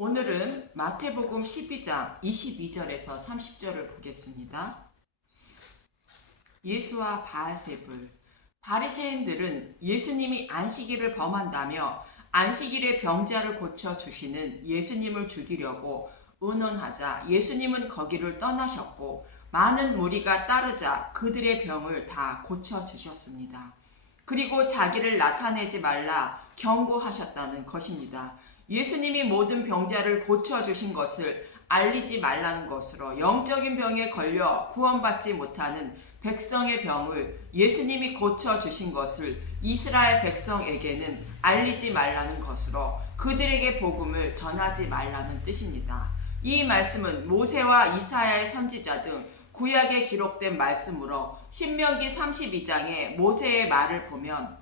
오늘은 마태복음 12장 22절에서 30절을 보겠습니다. 예수와 바알세불. 바리새인들은 예수님이 안식일을 범한다며 안식일에 병자를 고쳐주시는 예수님을 죽이려고 의논하자 예수님은 거기를 떠나셨고 많은 무리가 따르자 그들의 병을 다 고쳐주셨습니다. 그리고 자기를 나타내지 말라 경고하셨다는 것입니다. 예수님이 모든 병자를 고쳐주신 것을 알리지 말라는 것으로 영적인 병에 걸려 구원받지 못하는 백성의 병을 예수님이 고쳐주신 것을 이스라엘 백성에게는 알리지 말라는 것으로 그들에게 복음을 전하지 말라는 뜻입니다. 이 말씀은 모세와 이사야의 선지자 등 구약에 기록된 말씀으로 신명기 32장의 모세의 말을 보면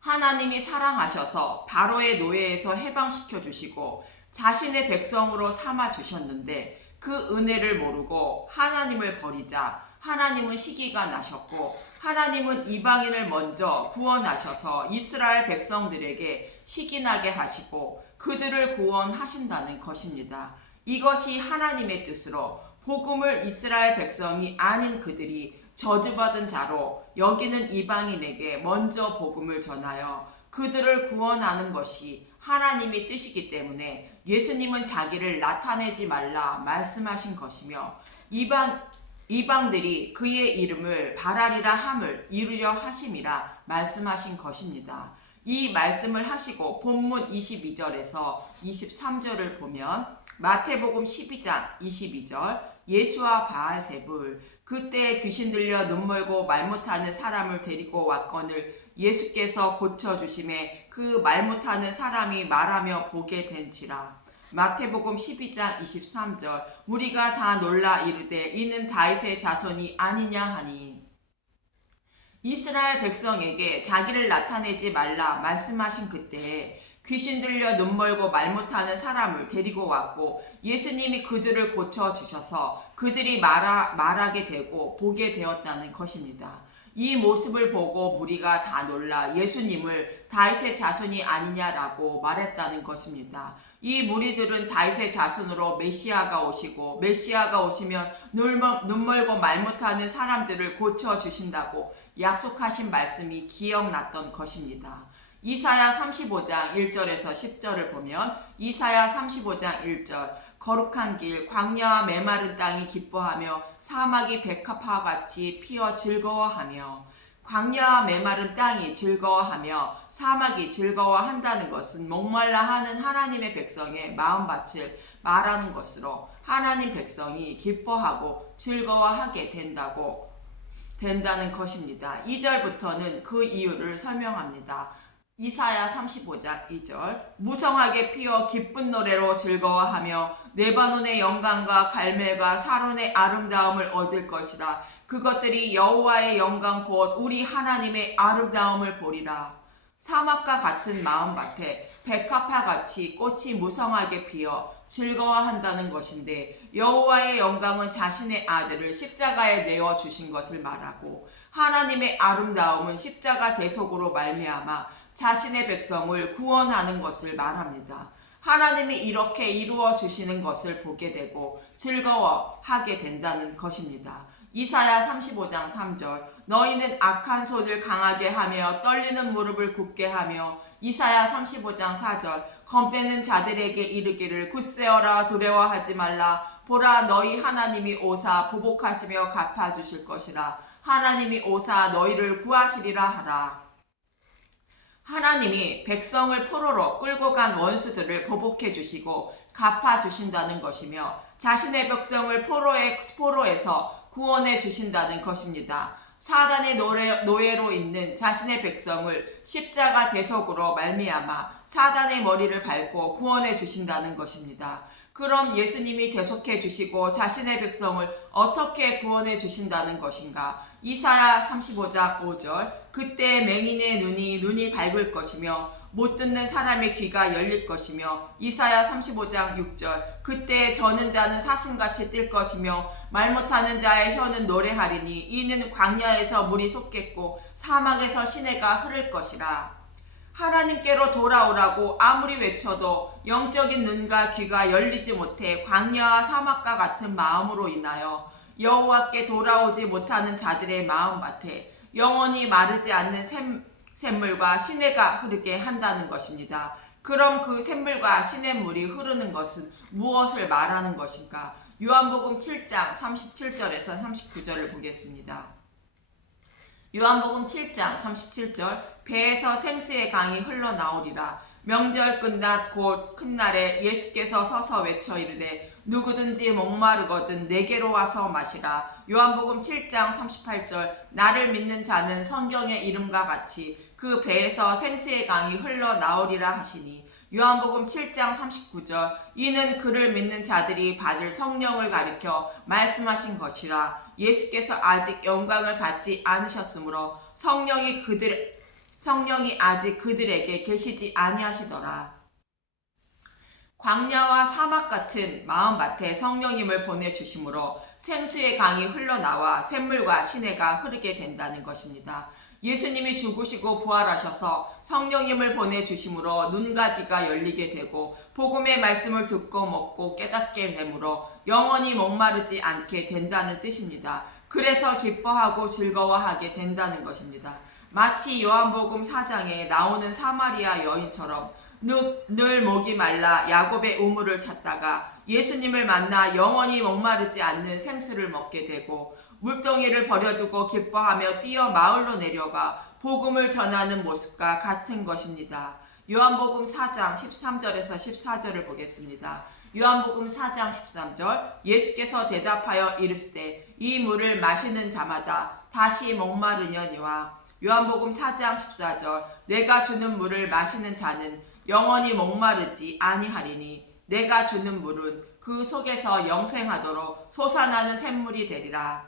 하나님이 사랑하셔서 바로의 노예에서 해방시켜 주시고 자신의 백성으로 삼아 주셨는데 그 은혜를 모르고 하나님을 버리자 하나님은 시기가 나셨고 하나님은 이방인을 먼저 구원하셔서 이스라엘 백성들에게 시기나게 하시고 그들을 구원하신다는 것입니다. 이것이 하나님의 뜻으로 복음을 이스라엘 백성이 아닌 그들이 저주받은 자로 여기는 이방인에게 먼저 복음을 전하여 그들을 구원하는 것이 하나님의 뜻이기 때문에 예수님은 자기를 나타내지 말라 말씀하신 것이며 이방들이 그의 이름을 바라리라 함을 이루려 하심이라 말씀하신 것입니다. 이 말씀을 하시고 본문 22절에서 23절을 보면 마태복음 12장 22절 예수와 바알세불. 그때 귀신 들려 눈멀고 말 못하는 사람을 데리고 왔거늘 예수께서 고쳐주심에 그 말 못하는 사람이 말하며 보게 된지라. 마태복음 12장 23절 우리가 다 놀라 이르되 이는 다윗의 자손이 아니냐 하니. 이스라엘 백성에게 자기를 나타내지 말라 말씀하신 그때에 귀신 들려 눈멀고 말 못하는 사람을 데리고 왔고 예수님이 그들을 고쳐주셔서 그들이 말하게 되고 보게 되었다는 것입니다. 이 모습을 보고 무리가 다 놀라 예수님을 다윗의 자손이 아니냐라고 말했다는 것입니다. 이 무리들은 다윗의 자손으로 메시아가 오시고 메시아가 오시면 눈멀고 말 못하는 사람들을 고쳐주신다고 약속하신 말씀이 기억났던 것입니다. 이사야 35장 1절에서 10절을 보면 이사야 35장 1절 거룩한 길 광야와 메마른 땅이 기뻐하며 사막이 백합화 같이 피어 즐거워하며. 광야와 메마른 땅이 즐거워하며 사막이 즐거워한다는 것은 목말라 하는 하나님의 백성의 마음밭을 말하는 것으로 하나님 백성이 기뻐하고 즐거워하게 된다는 것입니다. 2절부터는 그 이유를 설명합니다. 이사야 35장 2절 무성하게 피어 기쁜 노래로 즐거워하며 레바논의 영광과 갈멜과 사론의 아름다움을 얻을 것이라. 그것들이 여호와의 영광 곧 우리 하나님의 아름다움을 보리라. 사막과 같은 마음밭에 백합화같이 꽃이 무성하게 피어 즐거워한다는 것인데 여호와의 영광은 자신의 아들을 십자가에 내어 주신 것을 말하고 하나님의 아름다움은 십자가 대속으로 말미암아 자신의 백성을 구원하는 것을 말합니다. 하나님이 이렇게 이루어 주시는 것을 보게 되고 즐거워하게 된다는 것입니다. 이사야 35장 3절 너희는 악한 손을 강하게 하며 떨리는 무릎을 굳게 하며. 이사야 35장 4절 검되는 자들에게 이르기를 굳세어라 두려워하지 말라. 보라 너희 하나님이 오사 보복하시며 갚아주실 것이라. 하나님이 오사 너희를 구하시리라 하라. 하나님이 백성을 포로로 끌고 간 원수들을 보복해 주시고 갚아 주신다는 것이며 자신의 백성을 포로에서 구원해 주신다는 것입니다. 사단의 노예로 있는 자신의 백성을 십자가 대속으로 말미암아 사단의 머리를 밟고 구원해 주신다는 것입니다. 그럼 예수님이 대속해 주시고 자신의 백성을 어떻게 구원해 주신다는 것인가? 이사야 35장 5절 그때 맹인의 눈이 밝을 것이며 못 듣는 사람의 귀가 열릴 것이며. 이사야 35장 6절 그때 저는 자는 사슴같이 뛸 것이며 말 못하는 자의 혀는 노래하리니 이는 광야에서 물이 솟겠고 사막에서 시내가 흐를 것이라. 하나님께로 돌아오라고 아무리 외쳐도 영적인 눈과 귀가 열리지 못해 광야와 사막과 같은 마음으로 인하여 여호와께 돌아오지 못하는 자들의 마음밭에 영원히 마르지 않는 샘물과 시내가 흐르게 한다는 것입니다. 그럼 그 샘물과 시냇물이 흐르는 것은 무엇을 말하는 것인가? 요한복음 7장 37절에서 39절을 보겠습니다. 요한복음 7장 37절 배에서 생수의 강이 흘러나오리라. 명절 끝날 곧 큰 날에 예수께서 서서 외쳐 이르되 누구든지 목마르거든 내게로 와서 마시라. 요한복음 7장 38절 나를 믿는 자는 성경의 이름과 같이 그 배에서 생수의 강이 흘러나오리라 하시니 요한복음 7장 39절 이는 그를 믿는 자들이 받을 성령을 가리켜 말씀하신 것이라. 예수께서 아직 영광을 받지 않으셨으므로 성령이 아직 그들에게 계시지 아니하시더라. 광야와 사막 같은 마음밭에 성령님을 보내주심으로 생수의 강이 흘러나와 샘물과 시내가 흐르게 된다는 것입니다. 예수님이 죽으시고 부활하셔서 성령님을 보내주심으로 눈과 귀가 열리게 되고 복음의 말씀을 듣고 먹고 깨닫게 되므로 영원히 목마르지 않게 된다는 뜻입니다. 그래서 기뻐하고 즐거워하게 된다는 것입니다. 마치 요한복음 4장에 나오는 사마리아 여인처럼 늘 목이 말라 야곱의 우물을 찾다가 예수님을 만나 영원히 목마르지 않는 생수를 먹게 되고 물동이를 버려두고 기뻐하며 뛰어 마을로 내려가 복음을 전하는 모습과 같은 것입니다. 요한복음 4장 13절에서 14절을 보겠습니다. 요한복음 4장 13절 예수께서 대답하여 이르시되 이 물을 마시는 자마다 다시 목마르려니와 요한복음 4장 14절 내가 주는 물을 마시는 자는 영원히 목마르지 아니하리니 내가 주는 물은 그 속에서 영생하도록 솟아나는 샘물이 되리라.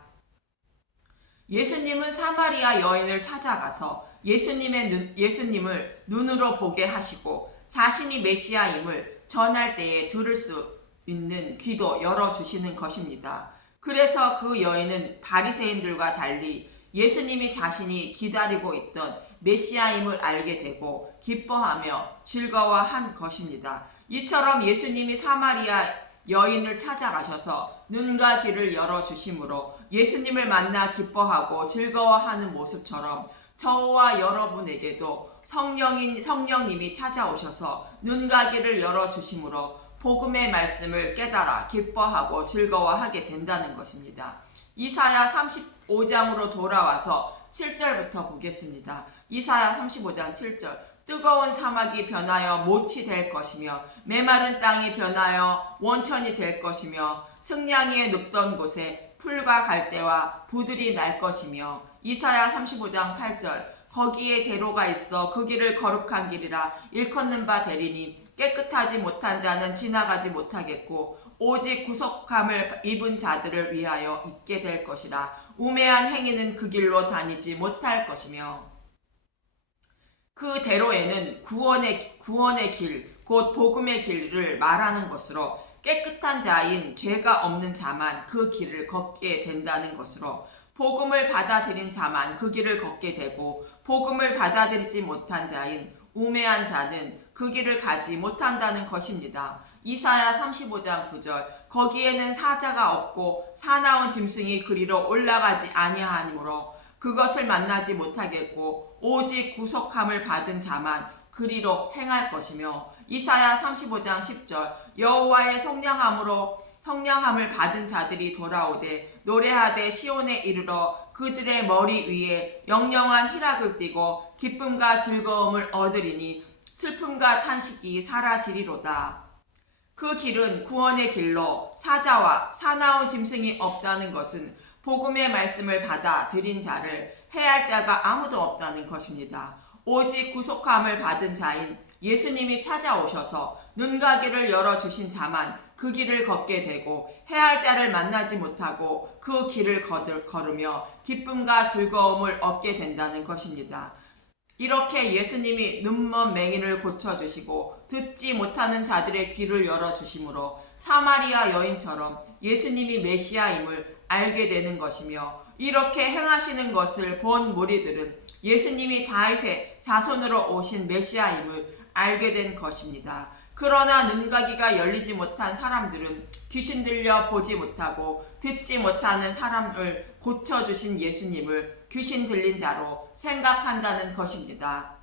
예수님은 사마리아 여인을 찾아가서 예수님을 눈으로 보게 하시고 자신이 메시아임을 전할 때에 들을 수 있는 귀도 열어주시는 것입니다. 그래서 그 여인은 바리새인들과 달리 예수님이 자신이 기다리고 있던 메시아임을 알게 되고 기뻐하며 즐거워한 것입니다. 이처럼 예수님이 사마리아 여인을 찾아가셔서 눈과 귀를 열어주심으로 예수님을 만나 기뻐하고 즐거워하는 모습처럼 저와 여러분에게도 성령님이 찾아오셔서 눈과 귀를 열어주심으로 복음의 말씀을 깨달아 기뻐하고 즐거워하게 된다는 것입니다. 이사야 35장으로 돌아와서 7절부터 보겠습니다. 이사야 35장 7절 뜨거운 사막이 변하여 못이 될 것이며 메마른 땅이 변하여 원천이 될 것이며 승냥이에 눕던 곳에 풀과 갈대와 부들이 날 것이며 이사야 35장 8절 거기에 대로가 있어 그 길을 거룩한 길이라 일컫는 바 되리니 깨끗하지 못한 자는 지나가지 못하겠고 오직 구속함을 입은 자들을 위하여 있게 될 것이라. 우매한 행위는 그 길로 다니지 못할 것이며 그 대로에는 구원의 길, 곧 복음의 길을 말하는 것으로 깨끗한 자인 죄가 없는 자만 그 길을 걷게 된다는 것으로 복음을 받아들인 자만 그 길을 걷게 되고 복음을 받아들이지 못한 자인 우매한 자는 그 길을 가지 못한다는 것입니다. 이사야 35장 9절 거기에는 사자가 없고 사나운 짐승이 그리로 올라가지 아니하니므로 그것을 만나지 못하겠고 오직 구속함을 받은 자만 그리로 행할 것이며 이사야 35장 10절 여호와의 성량함을 받은 자들이 돌아오되 노래하되 시온에 이르러 그들의 머리 위에 영영한 희락을 띠고 기쁨과 즐거움을 얻으리니 슬픔과 탄식이 사라지리로다. 그 길은 구원의 길로 사자와 사나운 짐승이 없다는 것은 복음의 말씀을 받아들인 자를 해할 자가 아무도 없다는 것입니다. 오직 구속함을 받은 자인 예수님이 찾아오셔서 눈과 귀를 열어주신 자만 그 길을 걷게 되고 해할 자를 만나지 못하고 그 길을 걸으며 기쁨과 즐거움을 얻게 된다는 것입니다. 이렇게 예수님이 눈먼 맹인을 고쳐주시고 듣지 못하는 자들의 귀를 열어주심으로 사마리아 여인처럼 예수님이 메시아임을 알게 되는 것이며 이렇게 행하시는 것을 본 무리들은 예수님이 다윗의 자손으로 오신 메시아임을 알게 된 것입니다. 그러나 눈가기가 열리지 못한 사람들은 귀신 들려 보지 못하고 듣지 못하는 사람을 고쳐주신 예수님을 귀신 들린 자로 생각한다는 것입니다.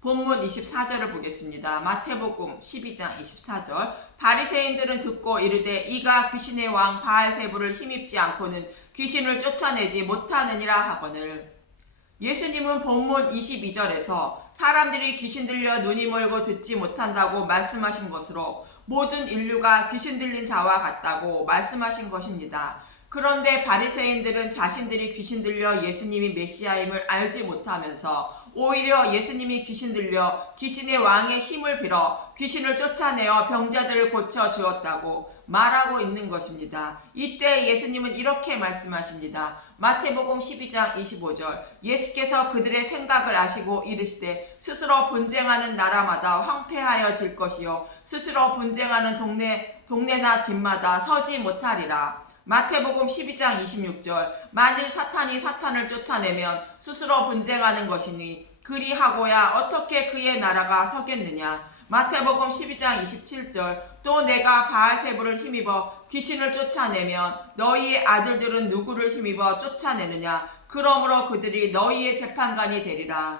본문 24절을 보겠습니다. 마태복음 12장 24절. 바리새인들은 듣고 이르되 이가 귀신의 왕 바알세불을 힘입지 않고는 귀신을 쫓아내지 못하느니라 하거늘. 예수님은 본문 22절에서 사람들이 귀신 들려 눈이 멀고 듣지 못한다고 말씀하신 것으로 모든 인류가 귀신 들린 자와 같다고 말씀하신 것입니다. 그런데 바리새인들은 자신들이 귀신 들려 예수님이 메시아임을 알지 못하면서 오히려 예수님이 귀신 들려 귀신의 왕의 힘을 빌어 귀신을 쫓아내어 병자들을 고쳐 주었다고 말하고 있는 것입니다. 이때 예수님은 이렇게 말씀하십니다. 마태복음 12장 25절. 예수께서 그들의 생각을 아시고 이르시되 스스로 분쟁하는 나라마다 황폐하여질 것이요 스스로 분쟁하는 동네나 집마다 서지 못하리라. 마태복음 12장 26절. 만일 사탄이 사탄을 쫓아내면 스스로 분쟁하는 것이니 그리하고야 어떻게 그의 나라가 서겠느냐. 마태복음 12장 27절. 또 내가 바알세불을 힘입어 귀신을 쫓아내면 너희의 아들들은 누구를 힘입어 쫓아내느냐. 그러므로 그들이 너희의 재판관이 되리라.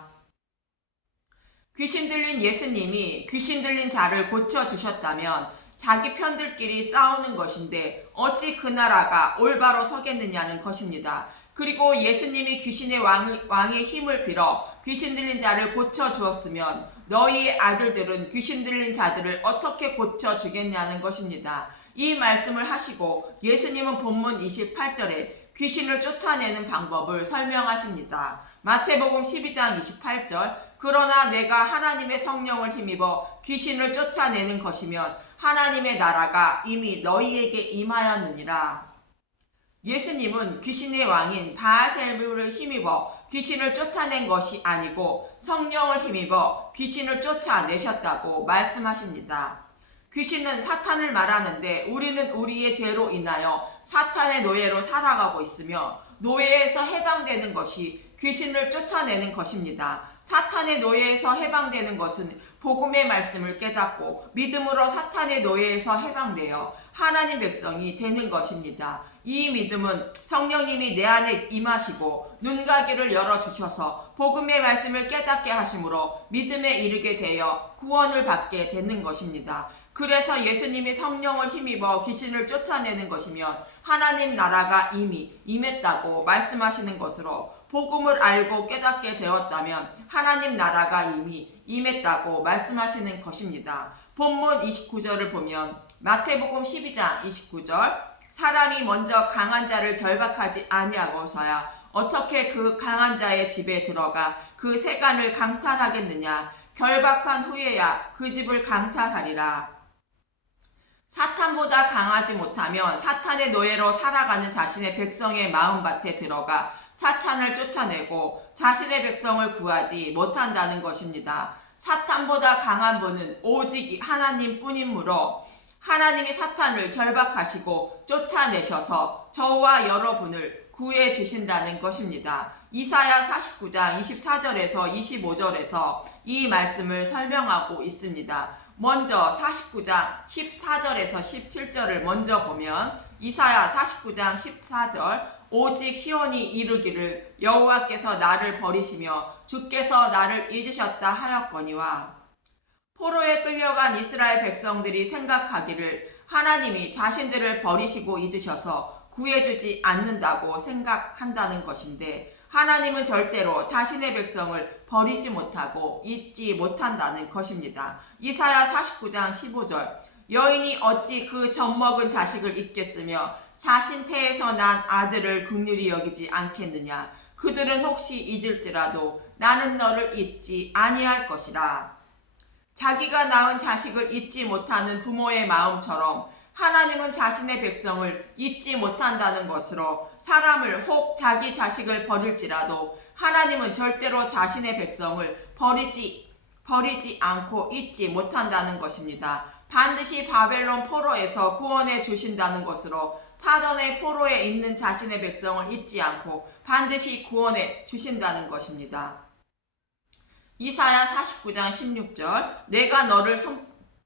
귀신 들린 예수님이 귀신 들린 자를 고쳐주셨다면 자기 편들끼리 싸우는 것인데 어찌 그 나라가 올바로 서겠느냐는 것입니다. 그리고 예수님이 귀신의 왕의 힘을 빌어 귀신 들린 자를 고쳐주었으면 너희의 아들들은 귀신 들린 자들을 어떻게 고쳐주겠냐는 것입니다. 이 말씀을 하시고 예수님은 본문 28절에 귀신을 쫓아내는 방법을 설명하십니다. 마태복음 12장 28절. 그러나 내가 하나님의 성령을 힘입어 귀신을 쫓아내는 것이면 하나님의 나라가 이미 너희에게 임하였느니라. 예수님은 귀신의 왕인 바알세불을 힘입어 귀신을 쫓아낸 것이 아니고 성령을 힘입어 귀신을 쫓아내셨다고 말씀하십니다. 귀신은 사탄을 말하는데 우리는 우리의 죄로 인하여 사탄의 노예로 살아가고 있으며 노예에서 해방되는 것이 귀신을 쫓아내는 것입니다. 사탄의 노예에서 해방되는 것은 복음의 말씀을 깨닫고 믿음으로 사탄의 노예에서 해방되어 하나님 백성이 되는 것입니다. 이 믿음은 성령님이 내 안에 임하시고 눈가기를 열어주셔서 복음의 말씀을 깨닫게 하심으로 믿음에 이르게 되어 구원을 받게 되는 것입니다. 그래서 예수님이 성령을 힘입어 귀신을 쫓아내는 것이면 하나님 나라가 이미 임했다고 말씀하시는 것으로 복음을 알고 깨닫게 되었다면 하나님 나라가 이미 임했다고 말씀하시는 것입니다. 본문 29절을 보면 마태복음 12장 29절. 사람이 먼저 강한 자를 결박하지 아니하고서야 어떻게 그 강한 자의 집에 들어가 그 세간을 강탈하겠느냐. 결박한 후에야 그 집을 강탈하리라. 사탄보다 강하지 못하면 사탄의 노예로 살아가는 자신의 백성의 마음밭에 들어가 사탄을 쫓아내고 자신의 백성을 구하지 못한다는 것입니다. 사탄보다 강한 분은 오직 하나님 뿐이므로 하나님이 사탄을 결박하시고 쫓아내셔서 저와 여러분을 구해 주신다는 것입니다. 이사야 49장 24절에서 25절에서 이 말씀을 설명하고 있습니다. 먼저 49장 14절에서 17절을 먼저 보면 이사야 49장 14절. 오직 시온이 이르기를 여호와께서 나를 버리시며 주께서 나를 잊으셨다 하였거니와. 포로에 끌려간 이스라엘 백성들이 생각하기를 하나님이 자신들을 버리시고 잊으셔서 구해주지 않는다고 생각한다는 것인데 하나님은 절대로 자신의 백성을 버리지 못하고 잊지 못한다는 것입니다. 이사야 49장 15절. 여인이 어찌 그 젖먹은 자식을 잊겠으며 자신 태에서 난 아들을 긍휼히 여기지 않겠느냐. 그들은 혹시 잊을지라도 나는 너를 잊지 아니할 것이라. 자기가 낳은 자식을 잊지 못하는 부모의 마음처럼 하나님은 자신의 백성을 잊지 못한다는 것으로 사람을 혹 자기 자식을 버릴지라도 하나님은 절대로 자신의 백성을 버리지 않고 잊지 못한다는 것입니다. 반드시 바벨론 포로에서 구원해 주신다는 것으로 사단의 포로에 있는 자신의 백성을 잊지 않고 반드시 구원해 주신다는 것입니다. 이사야 49장 16절 내가 너를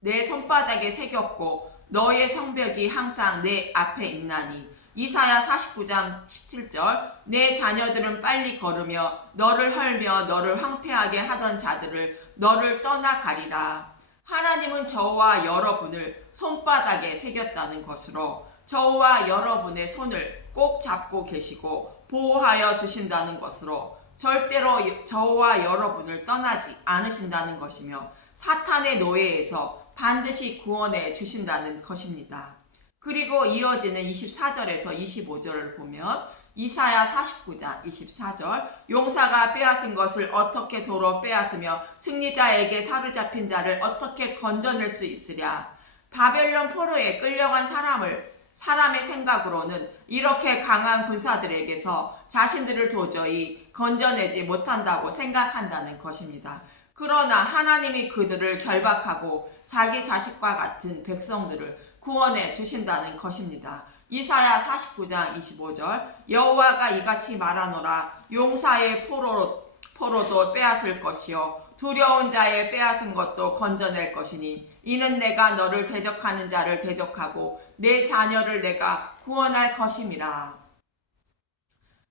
내 손바닥에 새겼고 너의 성벽이 항상 내 앞에 있나니. 이사야 49장 17절 내 자녀들은 빨리 걸으며 너를 헐며 너를 황폐하게 하던 자들을 너를 떠나가리라. 하나님은 저와 여러분을 손바닥에 새겼다는 것으로 저와 여러분의 손을 꼭 잡고 계시고 보호하여 주신다는 것으로 절대로 저와 여러분을 떠나지 않으신다는 것이며 사탄의 노예에서 반드시 구원해 주신다는 것입니다. 그리고 이어지는 24절에서 25절을 보면 이사야 49장 24절 용사가 빼앗은 것을 어떻게 도로 빼앗으며 승리자에게 사로잡힌 자를 어떻게 건져낼 수 있으랴. 바벨론 포로에 끌려간 사람의 생각으로는 이렇게 강한 군사들에게서 자신들을 도저히 건져내지 못한다고 생각한다는 것입니다. 그러나 하나님이 그들을 결박하고 자기 자식과 같은 백성들을 구원해 주신다는 것입니다. 이사야 49장 25절 여호와가 이같이 말하노라. 용사의 포로도 빼앗을 것이요 두려운 자의 빼앗은 것도 건져낼 것이니 이는 내가 너를 대적하는 자를 대적하고 내 자녀를 내가 구원할 것임이라.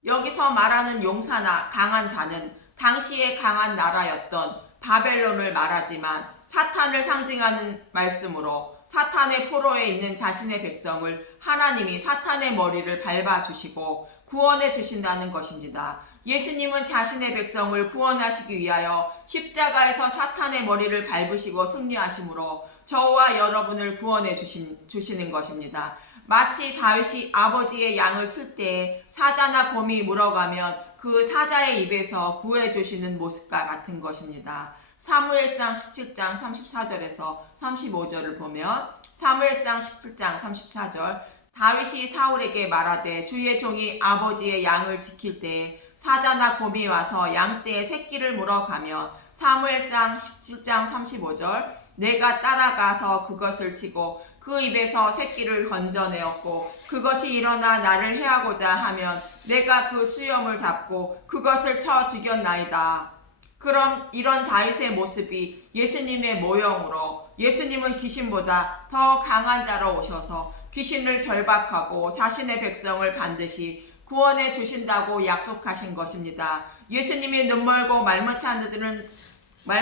여기서 말하는 용사나 강한 자는 당시의 강한 나라였던 바벨론을 말하지만 사탄을 상징하는 말씀으로 사탄의 포로에 있는 자신의 백성을 하나님이 사탄의 머리를 밟아주시고 구원해 주신다는 것입니다. 예수님은 자신의 백성을 구원하시기 위하여 십자가에서 사탄의 머리를 밟으시고 승리하심으로 저와 여러분을 구원해 주시는 것입니다. 마치 다윗이 아버지의 양을 칠 때에 사자나 곰이 물어가면 그 사자의 입에서 구해 주시는 모습과 같은 것입니다. 사무엘상 17장 34절에서 35절을 보면 사무엘상 17장 34절 다윗이 사울에게 말하되 주의 종이 아버지의 양을 지킬 때에 사자나 곰이 와서 양떼의 새끼를 물어가며 사무엘상 17장 35절 내가 따라가서 그것을 치고 그 입에서 새끼를 건져내었고 그것이 일어나 나를 해하고자 하면 내가 그 수염을 잡고 그것을 쳐 죽였나이다. 그럼 이런 다윗의 모습이 예수님의 모형으로 예수님은 귀신보다 더 강한 자로 오셔서 귀신을 결박하고 자신의 백성을 반드시 구원해 주신다고 약속하신 것입니다. 예수님이 눈멀고 말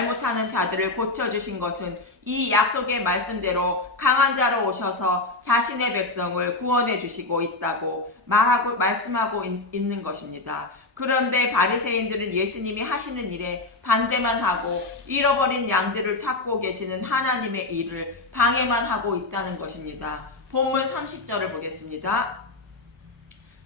못하는 자들을 고쳐주신 것은 이 약속의 말씀대로 강한 자로 오셔서 자신의 백성을 구원해 주시고 있다고 말씀하고 있는 것입니다. 그런데 바리새인들은 예수님이 하시는 일에 반대만 하고 잃어버린 양들을 찾고 계시는 하나님의 일을 방해만 하고 있다는 것입니다. 본문 30절을 보겠습니다.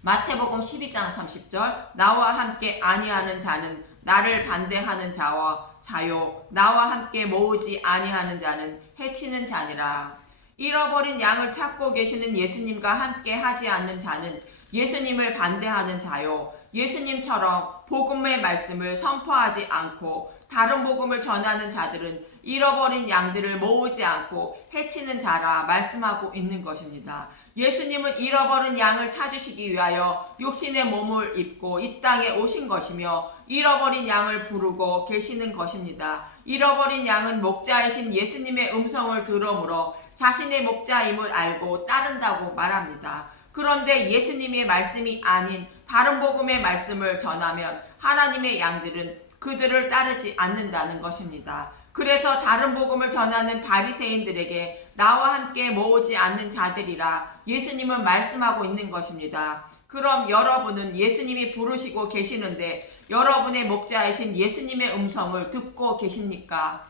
마태복음 12장 30절 나와 함께 아니하는 자는 나를 반대하는 자요 나와 함께 모으지 아니하는 자는 해치는 자니라. 잃어버린 양을 찾고 계시는 예수님과 함께 하지 않는 자는 예수님을 반대하는 자요 예수님처럼 복음의 말씀을 선포하지 않고 다른 복음을 전하는 자들은 잃어버린 양들을 모으지 않고 해치는 자라 말씀하고 있는 것입니다. 예수님은 잃어버린 양을 찾으시기 위하여 육신의 몸을 입고 이 땅에 오신 것이며 잃어버린 양을 부르고 계시는 것입니다. 잃어버린 양은 목자이신 예수님의 음성을 들으므로 자신의 목자임을 알고 따른다고 말합니다. 그런데 예수님의 말씀이 아닌 다른 복음의 말씀을 전하면 하나님의 양들은 그들을 따르지 않는다는 것입니다. 그래서 다른 복음을 전하는 바리새인들에게 나와 함께 모으지 않는 자들이라 예수님은 말씀하고 있는 것입니다. 그럼 여러분은 예수님이 부르시고 계시는데 여러분의 목자이신 예수님의 음성을 듣고 계십니까?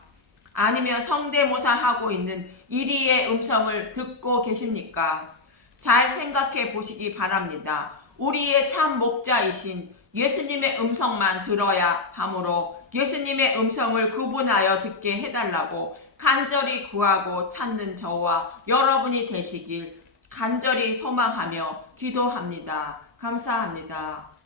아니면 성대모사 하고 있는 이리의 음성을 듣고 계십니까? 잘 생각해 보시기 바랍니다. 우리의 참 목자이신 예수님의 음성만 들어야 하므로 예수님의 음성을 구분하여 듣게 해달라고 간절히 구하고 찾는 저와 여러분이 되시길 간절히 소망하며 기도합니다. 감사합니다.